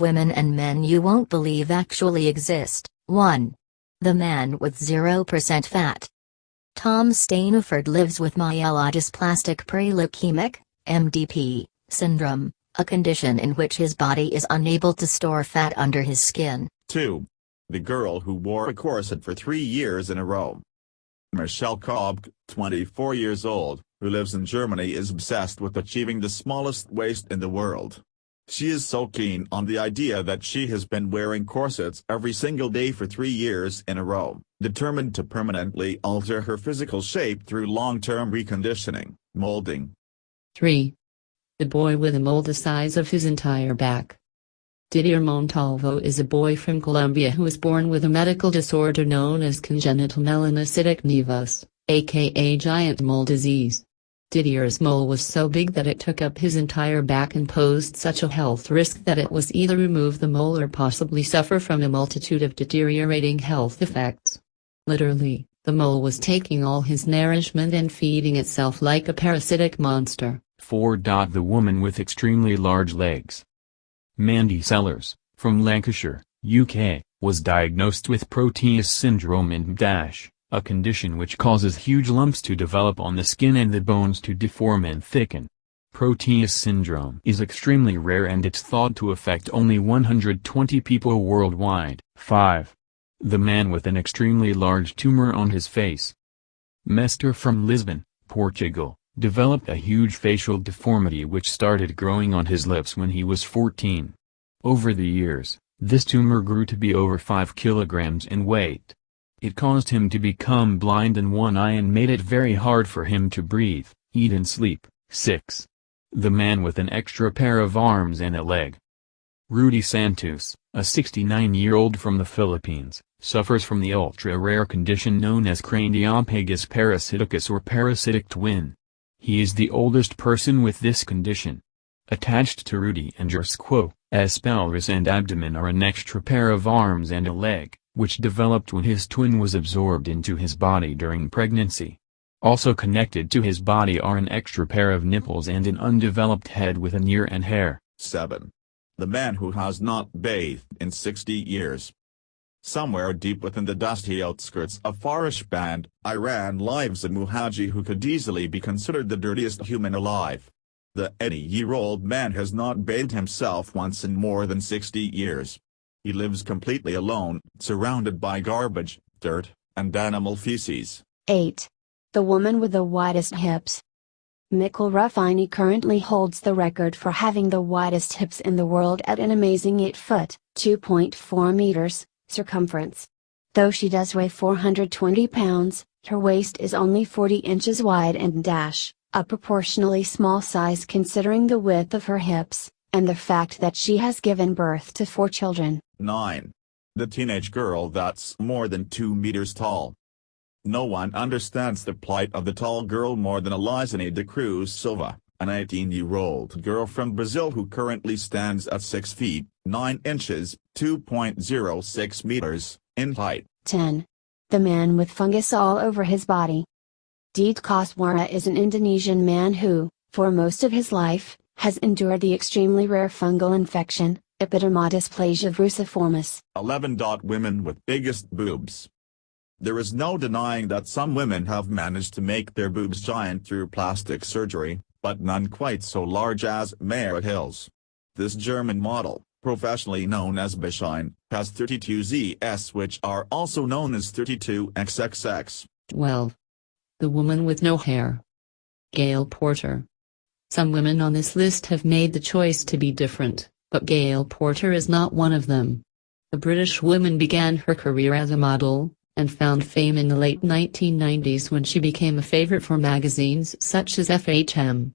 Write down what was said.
of women and men you won't believe actually exist. 1. The man with 0% fat. Tom Staniford lives with Myelodysplastic Preleukemic, MDP, syndrome, a condition in which his body is unable to store fat under his skin. 2. The girl who wore a corset for 3 years in a row. Michelle Kobke, 24 years old, who lives in Germany, is obsessed with achieving the smallest waist in the world. She is so keen on the idea that she has been wearing corsets every single day for 3 years in a row, determined to permanently alter her physical shape through long-term reconditioning, molding. 3. The boy with a mole the size of his entire back. Didier Montalvo is a boy from Colombia who was born with a medical disorder known as Congenital Melanocytic Nevus, aka giant mole disease. Didier's mole was so big that it took up his entire back and posed such a health risk that it was either remove the mole or possibly suffer from a multitude of deteriorating health effects. Literally, the mole was taking all his nourishment and feeding itself like a parasitic monster. 4. The woman with extremely large legs. Mandy Sellers, from Lancashire, UK, was diagnosed with Proteus syndrome and a condition which causes huge lumps to develop on the skin and the bones to deform and thicken. Proteus syndrome is extremely rare and it's thought to affect only 120 people worldwide. 5. The man with an extremely large tumor on his face. Mester from Lisbon, Portugal, developed a huge facial deformity which started growing on his lips when he was 14. Over the years, this tumor grew to be over 5 kilograms in weight. It caused him to become blind in one eye and made it very hard for him to breathe, eat and sleep. 6. The man with an extra pair of arms and a leg. Rudy Santos, a 69-year-old from the Philippines, suffers from the ultra-rare condition known as craniopagus parasiticus or parasitic twin. He is the oldest person with this condition. Attached to Rudy and Jerskwo's pelvis and abdomen are an extra pair of arms and a leg, which developed when his twin was absorbed into his body during pregnancy. Also connected to his body are an extra pair of nipples and an undeveloped head with an ear and hair. 7. The man who has not bathed in 60 years. Somewhere deep within the dusty outskirts of Farishband, Iran lives a muhaji who could easily be considered the dirtiest human alive. The 80-year-old man has not bathed himself once in more than 60 years. He lives completely alone, surrounded by garbage, dirt, and animal feces. 8. The woman with the widest hips. Mikkel Ruffini currently holds the record for having the widest hips in the world at an amazing 8 foot, 2.4 meters, circumference. Though she does weigh 420 pounds, her waist is only 40 inches wide and a proportionally small size considering the width of her hips, and the fact that she has given birth to 4 children. 9. The teenage girl that's more than 2 meters tall. No one understands the plight of the tall girl more than Elizane de Cruz Silva, an 18-year-old girl from Brazil who currently stands at 6 feet, 9 inches, 2.06 meters, in height. 10. The man with fungus all over his body. Dede Koswara is an Indonesian man who, for most of his life, has endured the extremely rare fungal infection, epidermodysplasia bruciformis. 11. Women with biggest boobs. There is no denying that some women have managed to make their boobs giant through plastic surgery, but none quite so large as Mara Hills. This German model, professionally known as Beschein, has 32Zs which are also known as 32XXX. 12. The woman with no hair. Gail Porter. Some women on this list have made the choice to be different, but Gail Porter is not one of them. The British woman began her career as a model, and found fame in the late 1990s when she became a favorite for magazines such as FHM.